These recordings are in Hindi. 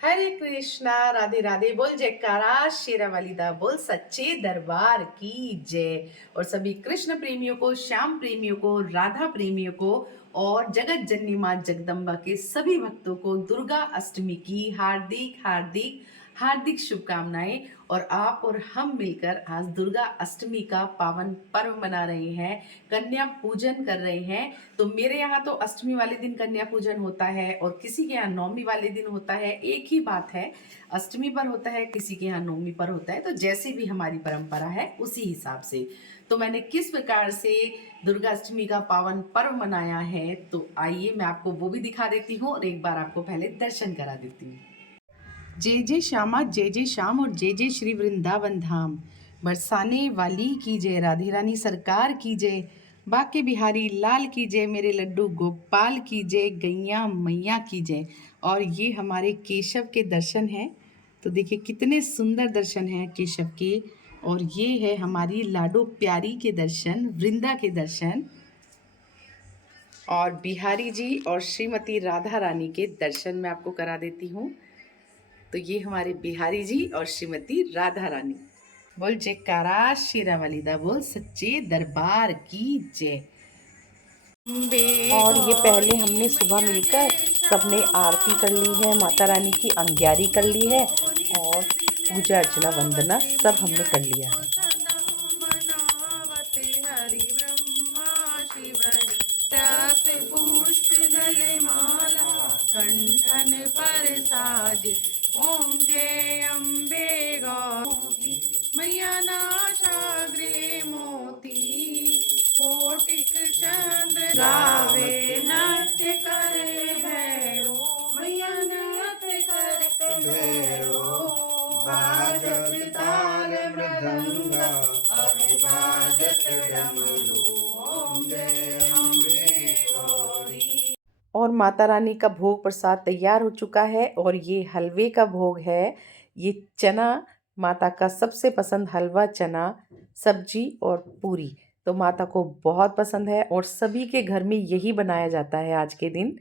हरे कृष्णा, राधे राधे। बोल जयकारा, शेरा वालीदा बोल, सच्चे दरबार की जय। और सभी कृष्ण प्रेमियों को, श्याम प्रेमियों को, राधा प्रेमियों को और जगत जननी माँ जगदम्बा के सभी भक्तों को दुर्गा अष्टमी की हार्दिक हार्दिक हार्दिक शुभकामनाएं। और आप और हम मिलकर आज दुर्गा अष्टमी का पावन पर्व मना रहे हैं, कन्या पूजन कर रहे हैं। तो मेरे यहाँ तो अष्टमी वाले दिन कन्या पूजन होता है और किसी के यहाँ नवमी वाले दिन होता है। एक ही बात है, अष्टमी पर होता है, किसी के यहाँ नवमी पर होता है। तो जैसे भी हमारी परंपरा है उसी हिसाब से तो मैंने किस प्रकार से दुर्गा अष्टमी का पावन पर्व मनाया है, तो आइए मैं आपको वो भी दिखा देती हूँ और एक बार आपको पहले दर्शन करा देती हूँ। जय जय श्यामा, जय जय श्याम और जय जय श्री वृंदावन धाम। बरसाने वाली की जय, राधे रानी सरकार की जय, बाके बिहारी लाल की जय, मेरे लड्डू गोपाल की जय, गैया मैया की जय। और ये हमारे केशव के दर्शन हैं। तो देखिए कितने सुंदर दर्शन हैं केशव के। और ये है हमारी लाडो प्यारी के दर्शन, वृंदा के दर्शन। और बिहारी जी और श्रीमती राधा रानी के दर्शन मैं आपको करा देती हूँ। तो ये हमारे बिहारी जी और श्रीमती राधा रानी। बोल जयकारा, शेरा वालीदा बोल, सच्चे दरबार की जय। और ये पहले हमने सुबह मिलकर सबने आरती कर ली है, माता रानी की अंग्यारी कर ली है और पूजा अर्चना वंदना सब हमने कर लिया है। पुष्प गले माला कंठन पर साज, ओम जय अम्बे गौरी मैया नाशाग्रे मोती, कोटिक चंद्र गावे नाट्य करे भैरो, मैया नृत्य करते भैरो, बाजत ताल मृदंग अभिवादत डमरू, ओम जय अम्बे गौरी। और माता रानी का भोग प्रसाद तैयार हो चुका है और ये हलवे का भोग है। ये चना, माता का सबसे पसंद हलवा, चना सब्जी और पूरी तो माता को बहुत पसंद है और सभी के घर में यही बनाया जाता है आज के दिन।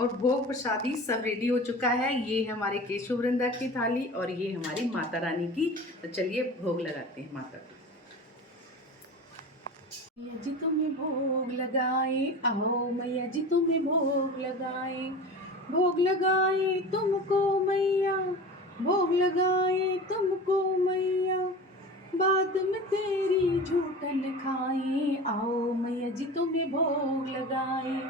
और भोग प्रसादी सब रेडी हो चुका है। ये हमारे केशव वृंदा की थाली और ये हमारी माता रानी की। तो चलिए भोग लगाते हैं माता को। मैया जी तुम्हें भोग लगाए, आओ मैया जी तुम्हें भोग लगाए, भोग लगाए तुमको मैया, भोग लगाए तुमको मैया, बाद में तेरी झूठन खाए, आओ मैया जी तुम्हें भोग लगाए,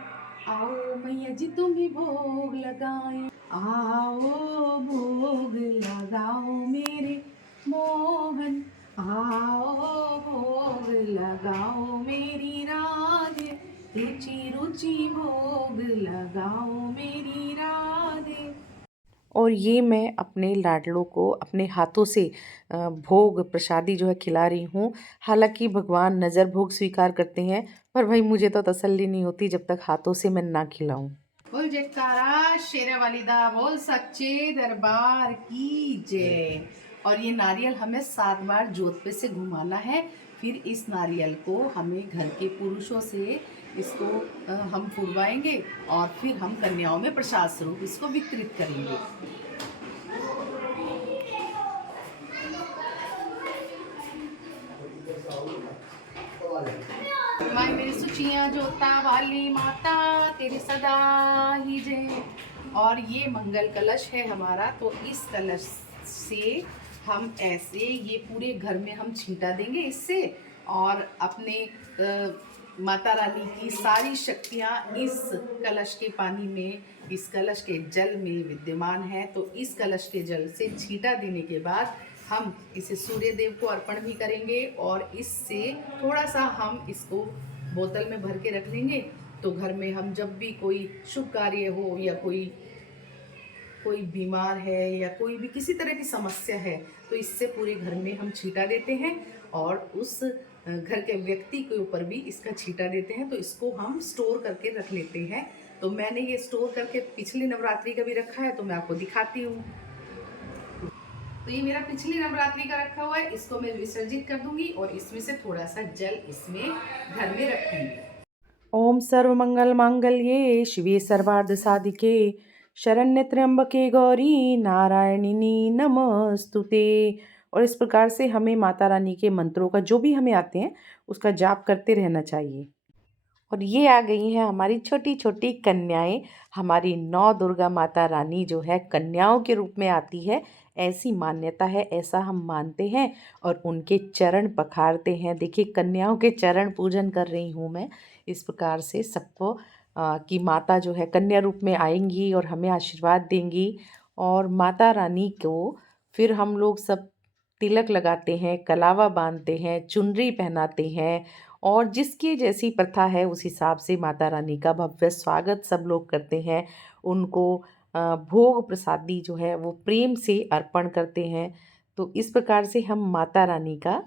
आओ मैया जी तुम्हें भोग लगाए, आओ भोग लगाओ मेरे मोहन, आओ भोग लगाओ मेरी राधे, रुचि रुचि भोग लगाओ मेरी राधे। और ये मैं अपने लाडलों को अपने हाथों से भोग प्रसादी जो है खिला रही हूँ। हालांकि भगवान नज़र भोग स्वीकार करते हैं, पर भाई मुझे तो तसल्ली नहीं होती जब तक हाथों से मैं ना खिलाऊं। बोल जयकारा, शेरा वालीदा बोल, सच्चे दरबार की जय। और ये नारियल हमें 7 बार जोत पे से घुमाना है। फिर इस नारियल को हमें घर के पुरुषों से इसको हम फुलवाएंगे और फिर हम कन्याओं में प्रसाद स्वरूप इसको वितरित करेंगे। माई मेरी सुचियाँ जोता वाली माता, तेरी सदा ही जय। और ये मंगल कलश है हमारा। तो इस कलश से हम ऐसे ये पूरे घर में हम छींटा देंगे इससे। और अपने माता रानी की सारी शक्तियाँ इस कलश के पानी में, इस कलश के जल में विद्यमान है। तो इस कलश के जल से छींटा देने के बाद हम इसे सूर्य देव को अर्पण भी करेंगे और इससे थोड़ा सा हम इसको बोतल में भर के रख लेंगे। तो घर में हम जब भी कोई शुभ कार्य हो या कोई बीमार है या कोई भी किसी तरह की समस्या है, तो इससे पूरे घर में हम छींटा देते हैं और उस घर के व्यक्ति के ऊपर भी इसका छींटा देते हैं। तो इसको हम स्टोर करके रख लेते हैं। तो मैंने ये स्टोर करके पिछले नवरात्रि का भी रखा है, तो मैं आपको दिखाती हूँ। तो ये मेरा पिछली नवरात्रि का रखा हुआ है, इसको मैं विसर्जित कर दूंगी और इसमें से थोड़ा सा जल इसमें घर में रखूंगी। ओम सर्वमंगल मांगल्ये शिवे सर्वार्थ साधिके शरण्य त्र्यंबके गौरी नारायणिनी नमस्तुते। और इस प्रकार से हमें माता रानी के मंत्रों का जो भी हमें आते हैं उसका जाप करते रहना चाहिए। और ये आ गई हैं हमारी छोटी छोटी कन्याएं। हमारी नौ दुर्गा माता रानी जो है कन्याओं के रूप में आती है, ऐसी मान्यता है, ऐसा हम मानते हैं और उनके चरण पखारते हैं। देखिए कन्याओं के चरण पूजन कर रही हूँ मैं इस प्रकार से सबको, कि माता जो है कन्या रूप में आएंगी और हमें आशीर्वाद देंगी। और माता रानी को फिर हम लोग सब तिलक लगाते हैं, कलावा बांधते हैं, चुनरी पहनाते हैं और जिसकी जैसी प्रथा है उस हिसाब से माता रानी का भव्य स्वागत सब लोग करते हैं। उनको भोग प्रसादी जो है वो प्रेम से अर्पण करते हैं। तो इस प्रकार से हम माता रानी का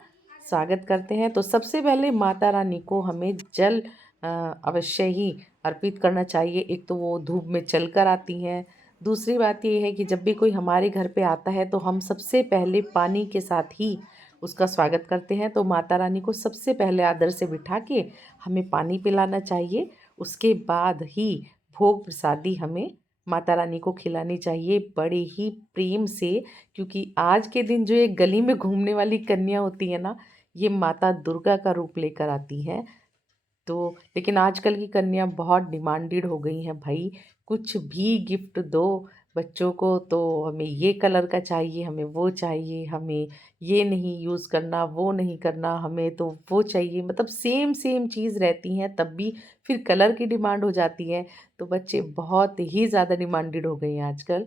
स्वागत करते हैं। तो सबसे पहले माता रानी को हमें जल अवश्य ही अर्पित करना चाहिए। एक तो वो धूप में चल कर आती हैं, दूसरी बात ये है कि जब भी कोई हमारे घर पे आता है तो हम सबसे पहले पानी के साथ ही उसका स्वागत करते हैं। तो माता रानी को सबसे पहले आदर से बिठा के हमें पानी पिलाना चाहिए, उसके बाद ही भोग प्रसादी हमें माता रानी को खिलानी चाहिए बड़े ही प्रेम से। क्योंकि आज के दिन जो ये गली में घूमने वाली कन्या होती है ना, ये माता दुर्गा का रूप लेकर आती हैं। तो लेकिन आजकल की कन्या बहुत डिमांडेड हो गई हैं भाई, कुछ भी गिफ्ट दो बच्चों को तो हमें ये कलर का चाहिए, हमें वो चाहिए, हमें ये नहीं यूज़ करना, वो नहीं करना, हमें तो वो चाहिए। मतलब सेम सेम चीज़ रहती हैं, तब भी फिर कलर की डिमांड हो जाती है। तो बच्चे बहुत ही ज़्यादा डिमांडेड हो गए हैं आजकल।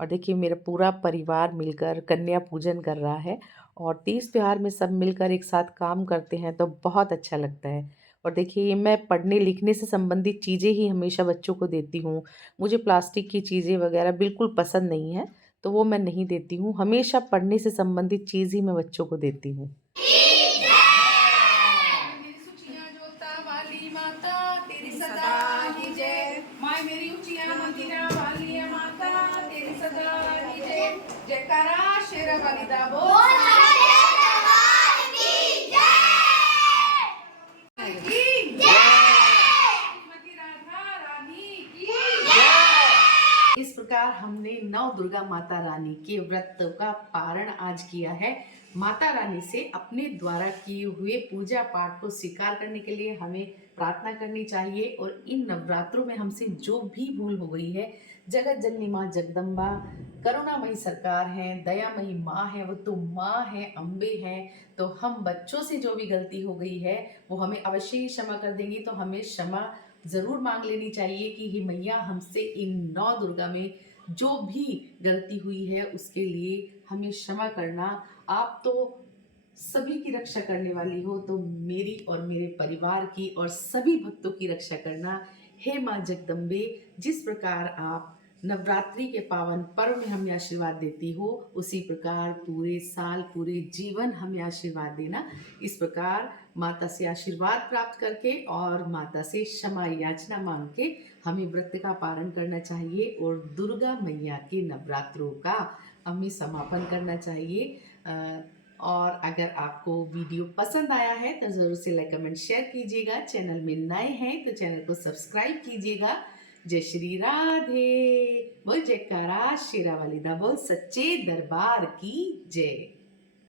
और देखिए मेरा पूरा परिवार मिलकर कन्या पूजन कर रहा है और तीज त्योहार में सब मिलकर एक साथ काम करते हैं तो बहुत अच्छा लगता है। और देखिए मैं पढ़ने लिखने से संबंधित चीज़ें ही हमेशा बच्चों को देती हूँ। मुझे प्लास्टिक की चीज़ें वगैरह बिल्कुल पसंद नहीं है, तो वो मैं नहीं देती हूँ। हमेशा पढ़ने से संबंधित चीज़ ही मैं बच्चों को देती हूँ। मेरी सुचियां जोता वाली माता तेरी सदा ही जय। माय मेरी ऊंचियां मंदिरा वाली है माता तेरी सदा ही जय। जयकारा शेरा वाली दा बोल की जय। श्रीमती राधा रानी की जय। इस प्रकार हमने नौ दुर्गा माता रानी के व्रत का पारण आज किया है। माता रानी से अपने द्वारा किए हुए पूजा पाठ को स्वीकार करने के लिए हमें प्रार्थना करनी चाहिए। और इन नवरात्रों में हमसे जो भी भूल हो गई है, जगत जननी माँ जगदम्बा करुणामयी सरकार है, दयामयी माँ है, वो तो माँ है, अम्बे हैं। तो हम बच्चों से जो भी गलती हो गई है वो हमें अवश्य ही क्षमा कर देंगी। तो हमें क्षमा ज़रूर मांग लेनी चाहिए कि हे मैया हमसे इन नौ दुर्गा में जो भी गलती हुई है उसके लिए हमें क्षमा करना। आप तो सभी की रक्षा करने वाली हो, तो मेरी और मेरे परिवार की और सभी भक्तों की रक्षा करना। हे माँ जगदम्बे, जिस प्रकार आप नवरात्रि के पावन पर्व में हमें आशीर्वाद देती हो, उसी प्रकार पूरे साल पूरे जीवन हमें आशीर्वाद देना। इस प्रकार माता से आशीर्वाद प्राप्त करके और माता से क्षमा याचना मांग के हमें व्रत का पारण करना चाहिए और दुर्गा मैया के नवरात्रों का हमें समापन करना चाहिए। और अगर आपको वीडियो पसंद आया है तो ज़रूर से लाइक कमेंट शेयर कीजिएगा। चैनल में नए हैं तो चैनल को सब्सक्राइब कीजिएगा। जय श्री राधे बोल, जयकारा शेरा वाली दा बोल, सच्चे दरबार की जय।